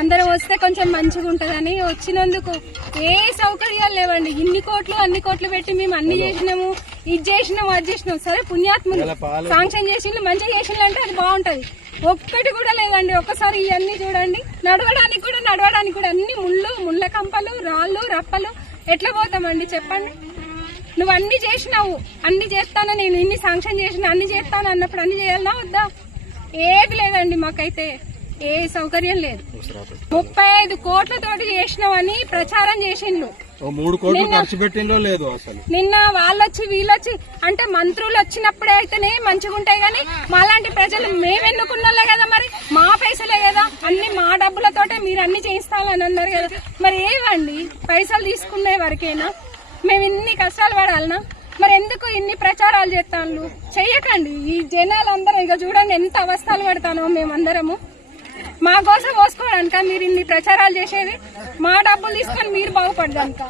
అందరం వస్తే కొంచెం మంచిగా ఉంటదని వచ్చినందుకు ఏ సౌకర్యాలు లేవండి. ఇన్ని కోట్లు అన్ని కోట్లు పెట్టి మేము అన్ని చేసినాము, ఇది చేసినాము అది చేసినాం. సరే పుణ్యాత్ములు శాంక్షన్ చేసిండ్రు మంచిగా చేసిండ్రు అంటే అది బాగుంటది. ఒక్కటి కూడా లేదండి. ఒక్కసారి ఇవన్నీ చూడండి. నడవడానికి కూడా అన్ని ముళ్ళ కంపలు, రాళ్ళు, రప్పలు. ఎట్లా పోతామండి చెప్పండి? నువ్వు అన్ని చేసినావు, అన్ని చేస్తాను, నేను ఇన్ని శాంక్షన్ చేసిన, అన్ని చేస్తాను అన్నప్పుడు అన్ని చేయాలన్నా వద్దా? ఏది లేదండి. మాకైతే ఏ సౌకర్యం లేదు. 35 కోట్లతోటి చేసినామని ప్రచారం చేసిండ్రు. 3 కోట్లు ఖర్చు పెట్టిందో లేదు అసలు. నిన్న వాళ్ళొచ్చి వీళ్ళొచ్చి అంటే మంత్రులు వచ్చినప్పుడే అయితేనే మంచిగా ఉంటాయి. కానీ మాలాంటి ప్రజలు మేము ఎన్నుకున్నోళ్ళే కదా, మరి మా పైసలే కదా, అన్ని మా డబ్బులతోటే మీరు అన్ని చేయిస్తామని అన్నారు కదా. మరి ఏవండి పైసలు తీసుకునే వరకేనా? మేము ఇన్ని కష్టాలు పడాలనా? మరి ఎందుకు ఇన్ని ప్రచారాలు చేస్తాను? చెయ్యకండి. ఈ జనాలందరూ ఇక చూడండి ఎంత అవస్థలు పడతానో మేమందరము. మా కోసం పోసుకోవడానిక మీరు ఇన్ని ప్రచారాలు చేసేది? మా డబ్బులు తీసుకొని మీరు బాగుపడడానిక?